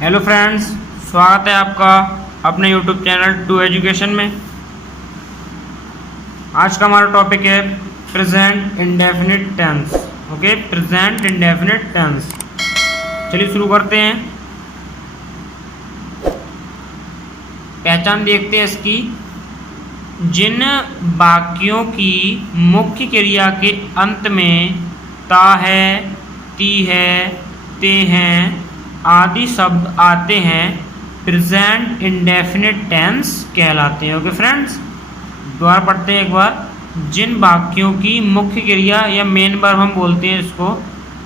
Hello friends, स्वागत है आपका अपने यूट्यूब चैनल टू एजुकेशन में। आज का हमारा टॉपिक है present indefinite tense. Okay, present indefinite tense. चलिए शुरू करते हैं। पहचान देखते हैं इसकी। जिन वाक्यों की मुख्य क्रिया के अंत में ता है, ती है, ते हैं आदि शब्द आते हैं, प्रेजेंट इंडेफिनिट टेंस कहलाते हैं। ओके फ्रेंड्स, दोबारा पढ़ते हैं एक बार। जिन वाक्यों की मुख्य क्रिया या मेन वर्ब हम बोलते हैं इसको,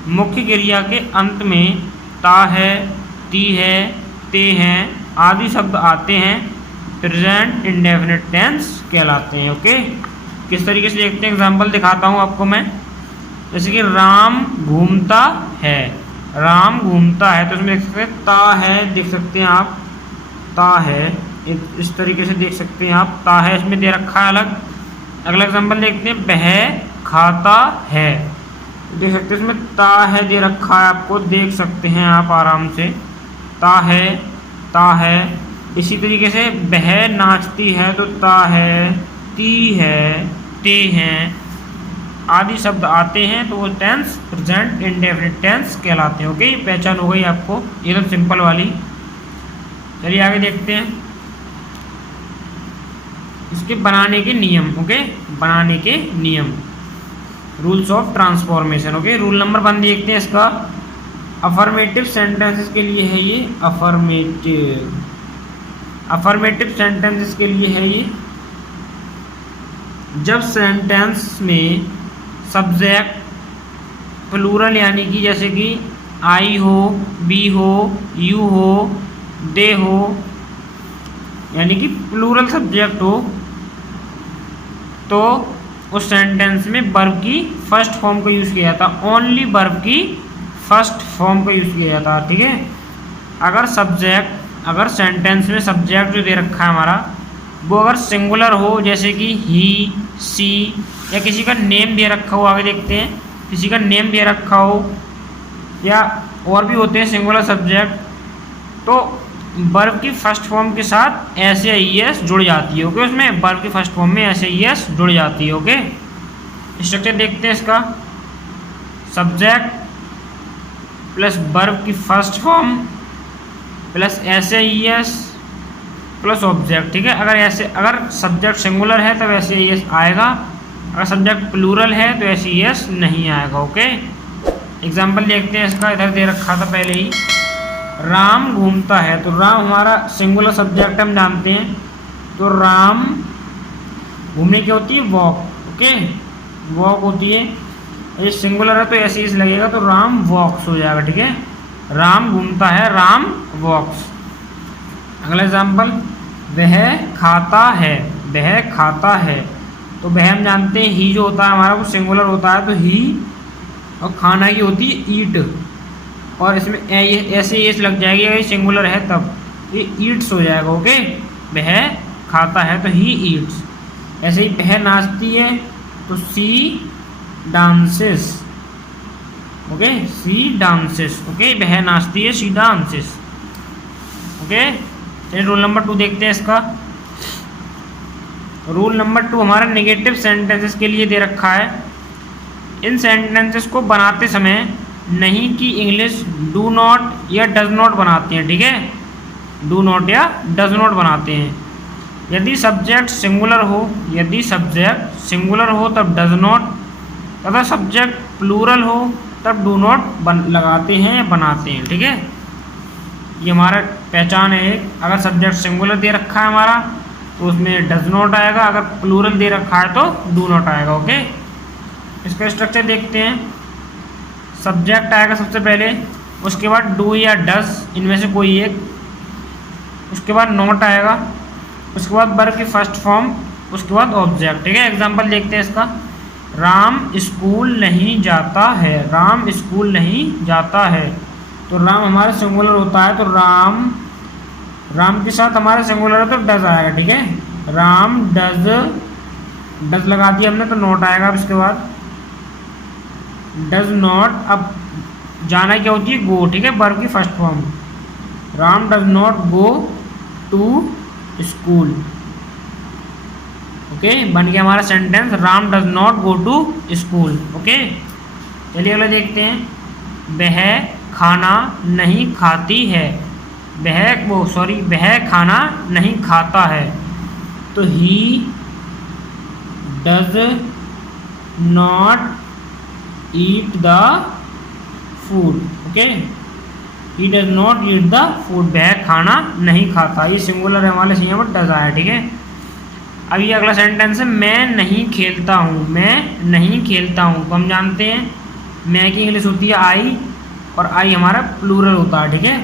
मुख्य क्रिया के अंत में ता है, ती है, ते हैं आदि शब्द आते हैं, प्रेजेंट इंडेफिनिट टेंस कहलाते हैं। ओके, किस तरीके से देखते हैं, एग्जाम्पल दिखाता हूँ आपको मैं। जैसे कि राम घूमता है, राम घूमता है तो इसमें देख सकते हैं ता है, देख सकते हैं आप ता है, इस तरीके से देख सकते हैं आप ता है, इसमें दे रखा है अलग। अगला एग्जांपल देखते हैं, वह खाता है, देख सकते हैं इसमें ता है दे रखा है, आपको देख सकते हैं आप आराम से ता है, ता है। इसी तरीके से वह नाचती है तो ता है, ती है, ते हैं आदि शब्द आते हैं तो वो टेंस प्रेजेंट इंडेफिनिट टेंस कहलाते हैं। ओके, पहचान हो गई आपको एकदम सिंपल वाली। चलिए आगे देखते हैं इसके बनाने के नियम। ओके, बनाने के नियम, rules of transformation. Okay, rule number 1 देखते हैं इसका। अफर्मेटिव सेंटेंसेस के लिए है ये, अफर्मेटिव सेंटेंसेस के लिए है ये। जब सेंटेंस में सब्जेक्ट प्लूरल यानी कि जैसे कि आई हो, बी हो, यू हो, दे हो, यानी कि प्लूरल सब्जेक्ट हो, तो उस सेंटेंस में वर्ब की फर्स्ट फॉर्म का यूज़ किया जाता, ओनली वर्ब की फर्स्ट फॉर्म का यूज़ किया जाता। ठीक है, अगर सेंटेंस में सब्जेक्ट जो दे रखा है हमारा वो अगर सिंगुलर हो, जैसे कि ही, सी, या किसी का नेम दे रखा हो, आगे देखते हैं, किसी का नेम दे रखा हो या और भी होते हैं सिंगुलर सब्जेक्ट, तो वर्ब की फर्स्ट फॉर्म के साथ ऐसे एस जुड़ जाती है। ओके, उसमें वर्ब की फर्स्ट फॉर्म में ऐसे एस जुड़ जाती है। ओके, स्ट्रक्चर देखते हैं इसका। सब्जेक्ट प्लस वर्ब की फर्स्ट फॉर्म प्लस ऐसे एस प्लस ऑब्जेक्ट। ठीक है, अगर सब्जेक्ट सिंगुलर है तब ऐसे एस आएगा, अगर सब्जेक्ट प्लूरल है तो ऐसे एस नहीं आएगा। ओके, एग्जाम्पल देखते हैं इसका। इधर दे रखा था पहले ही, राम घूमता है तो राम हमारा सिंगुलर सब्जेक्ट हम जानते हैं, तो राम घूमने की होती है वॉक। ओके, वॉक होती है, ये सिंगुलर है तो ऐसे इस लगेगा तो राम वॉक्स हो जाएगा। ठीक है, राम घूमता है, राम वॉक्स। अगला एग्जाम्पल, वह खाता है, वह खाता है तो वह हम जानते हैं ही जो होता है हमारा वो सिंगुलर होता है, तो ही, और खाना की होती है ईट, और इसमें ऐसे एस लग जाएगी, अगर सिंगुलर है तब ये ईट्स हो जाएगा। ओके, वह खाता है तो ही ईट्स। ऐसे ही वह नाचती है तो सी डांसेस। ओके, सी डांसेस। ओके, वह नाचती है, सी डांसेस। ओके, चलिए रूल नंबर 2 देखते हैं इसका। रूल नंबर 2 हमारा नेगेटिव सेंटेंसेस के लिए दे रखा है। इन सेंटेंसेस को बनाते समय नहीं कि इंग्लिश डू नॉट या डज नॉट बनाते हैं। ठीक है, डू नॉट या डज नॉट बनाते हैं। यदि सब्जेक्ट सिंगुलर हो तब डज नॉट, तथा सब्जेक्ट प्लूरल हो तब डू नॉट लगाते हैं या बनाते हैं। ठीक है, ये हमारा पहचान है। अगर सब्जेक्ट सिंगुलर दे रखा है हमारा तो उसमें डज नॉट आएगा, अगर प्लूरल दे रखा है तो डू नॉट आएगा। ओके, इसका स्ट्रक्चर देखते हैं। सब्जेक्ट आएगा सबसे पहले, उसके बाद डू या डज, इनमें से कोई एक, उसके बाद नॉट आएगा, उसके बाद वर्ब की फर्स्ट फॉर्म, उसके बाद ऑब्जेक्ट। ठीक है, एग्जांपल देखते हैं इसका। राम स्कूल नहीं जाता है, राम स्कूल नहीं जाता है तो राम हमारा सिंगुलर होता है, तो राम के साथ हमारा सिंगुलर है तो डज आएगा। ठीक है, राम डज लगा दिया हमने तो नॉट आएगा। अब इसके बाद डज नॉट, अब जाना क्या होती है गो। ठीक है, वर्ब की first form, Ram does not go to school. Okay, बन गया हमारा sentence, Ram does not go to school. Okay, चलिए अगला देखते हैं। वह खाना नहीं खाती है, वह खाना नहीं खाता है। तो he does not eat the food. Okay, he does not eat the food, वह खाना नहीं खाता। ये सिंगुलर है हमारे, यहाँ पर डज आया। ठीक है, अब ये अगला सेंटेंस है, मैं नहीं खेलता हूँ, मैं नहीं खेलता हूँ। तो हम जानते हैं मैं की इंग्लिश होती है आई, और आई हमारा प्लूरल होता है। ठीक है,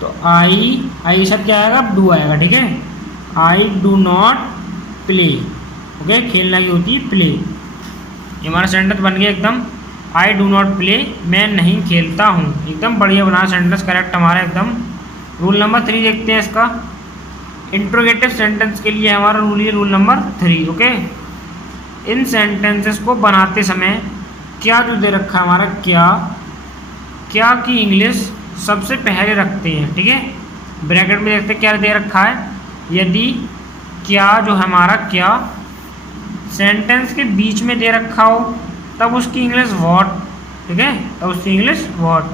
तो आई सब क्या आएगा, डू आएगा। ठीक है, I do not play. Okay, खेलना की होती है प्ले। ये हमारा सेंटेंस बन गया एकदम, आई डू नॉट प्ले, मैं नहीं खेलता हूँ। एकदम बढ़िया बना सेंटेंस, करेक्ट हमारा एकदम। रूल नंबर 3 देखते हैं इसका। इंट्रोगेटिव सेंटेंस के लिए हमारा रूल है रूल नंबर 3। ओके, इन सेंटेंसेस को बनाते समय क्या जो दे रखा है हमारा, क्या की इंग्लिश सबसे पहले रखते हैं। ठीक है, ब्रैकेट में देखते हैं क्या दे रखा है। यदि क्या जो हमारा क्या सेंटेंस के बीच में दे रखा हो तब उसकी इंग्लिश व्हाट। ठीक है, तब उसकी इंग्लिश व्हाट।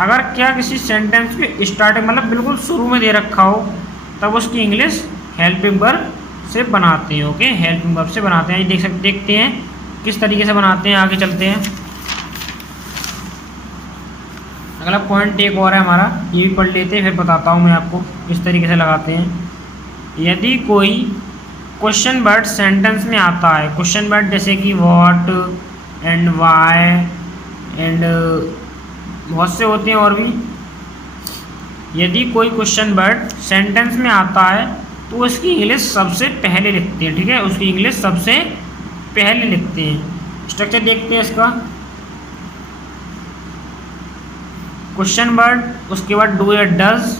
अगर क्या किसी सेंटेंस के स्टार्टिंग मतलब बिल्कुल शुरू में दे रखा हो तब उसकी इंग्लिश हेल्पिंग वर्ब से बनाते हैं। ओके, हेल्पिंग वर्ब से बनाते हैं। ये देखते हैं किस तरीके से बनाते हैं, आगे चलते हैं। अगला पॉइंट एक और है हमारा, ये भी पढ़ लेते हैं, फिर बताता हूँ मैं आपको किस तरीके से लगाते हैं। यदि कोई क्वेश्चन वर्ड सेंटेंस में आता है, क्वेश्चन वर्ड जैसे कि व्हाट एंड वाई एंड बहुत से होते हैं और भी। यदि कोई क्वेश्चन वर्ड सेंटेंस में आता है तो उसकी इंग्लिश सबसे पहले लिखते हैं। ठीक है, उसकी इंग्लिश सबसे पहले लिखते हैं। स्ट्रक्चर देखते हैं इसका। क्वेश्चन वर्ड, उसके बाद डू या डज,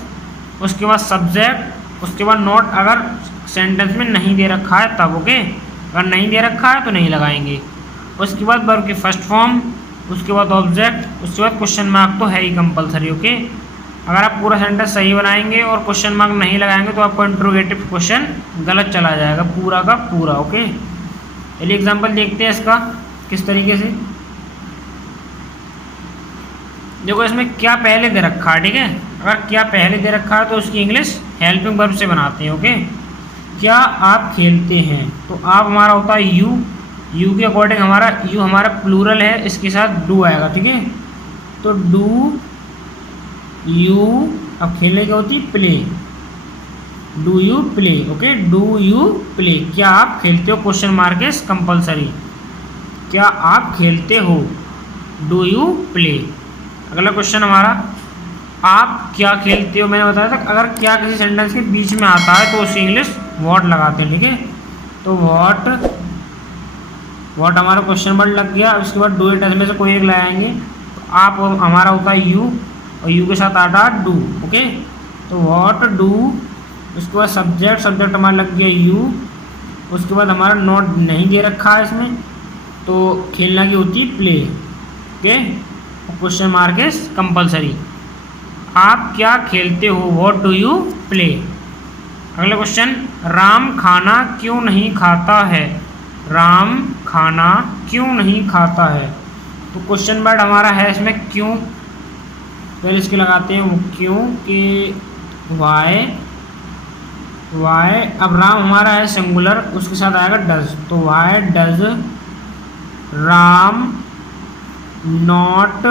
उसके बाद सब्जेक्ट, उसके बाद नॉट अगर सेंटेंस में नहीं दे रखा है तब। ओके, अगर नहीं दे रखा है तो नहीं लगाएंगे। उसके बाद वर्ब की फर्स्ट फॉर्म, उसके बाद ऑब्जेक्ट, उसके बाद क्वेश्चन मार्क तो है ही कंपलसरी। ओके, अगर आप पूरा सेंटेंस सही बनाएंगे और क्वेश्चन मार्क नहीं लगाएंगे तो आपको इंट्रोगेटिव क्वेश्चन गलत चला जाएगा पूरा का पूरा। ओके, चलिए एग्जाम्पल देखते हैं इसका किस तरीके से। देखो इसमें क्या पहले दे रखा है। ठीक है, अगर क्या पहले दे रखा है तो उसकी इंग्लिश हेल्पिंग वर्ब से बनाते हैं। ओके, क्या आप खेलते हैं, तो आप हमारा होता है यू के अकॉर्डिंग हमारा यू हमारा प्लूरल है, इसके साथ डू आएगा। ठीक है, तो डू यू, अब खेलने की होती है play, do you play. Okay, do you play, क्या आप खेलते हो, क्वेश्चन मार्क इज कंपलसरी, क्या आप खेलते हो, डू यू प्ले। अगला क्वेश्चन हमारा, आप क्या खेलते हो। मैंने बताया था अगर क्या किसी सेंटेंस के बीच में आता है तो उसकी इंग्लिश व्हाट लगाते हैं। ठीक है, तो व्हाट हमारा क्वेश्चन वर्ड लग गया। उसके बाद डू या डज में से कोई एक लगाएंगे। तो आप हमारा होता है यू, और यू के साथ आता है डू। ओके, तो व्हाट डू, उसके बाद सब्जेक्ट हमारा लग गया यू। उसके बाद हमारा नॉट नहीं दे रखा है इसमें, तो खेलना की होती है play. Okay, question mark is compulsory, आप क्या खेलते हो, व्हाट डू यू प्ले। अगला क्वेश्चन, राम खाना क्यों नहीं खाता है, राम खाना क्यों नहीं खाता है। तो क्वेश्चन वर्ड हमारा है इसमें क्यों, फिर इसके लगाते हैं वो क्यों के वाई। अब राम हमारा है सिंगुलर, उसके साथ आएगा डज, तो वाई डज राम नॉट।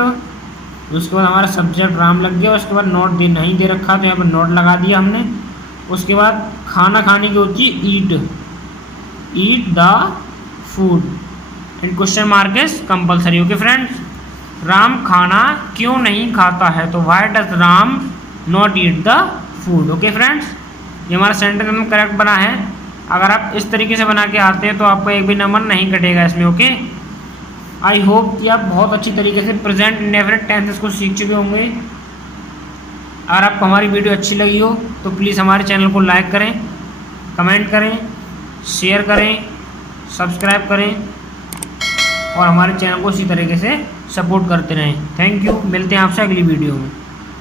उसके बाद हमारा सब्जेक्ट राम लग गया। उसके बाद नॉट नहीं दे रखा तो यहाँ पर नॉट लगा दिया हमने। उसके बाद खाना खाने की होती है eat the food and question mark is compulsory. Okay friends, Ram खाना क्यों नहीं खाता है, तो why does Ram not eat the food. Okay friends, ये हमारा सेंटेंस में करेक्ट बना है। अगर आप इस तरीके से बना के आते हैं तो आपको एक भी नंबर नहीं कटेगा इसमें। ओके, आई होप कि आप बहुत अच्छी तरीके से प्रेजेंट इंडेफिनिट टेंसेस को सीख चुके होंगे। अगर आपको हमारी वीडियो अच्छी लगी हो तो प्लीज़ हमारे चैनल को लाइक करें, कमेंट करें, शेयर करें, सब्सक्राइब करें और हमारे चैनल को इसी तरीके से सपोर्ट करते रहें। थैंक यू, मिलते हैं आपसे अगली वीडियो में।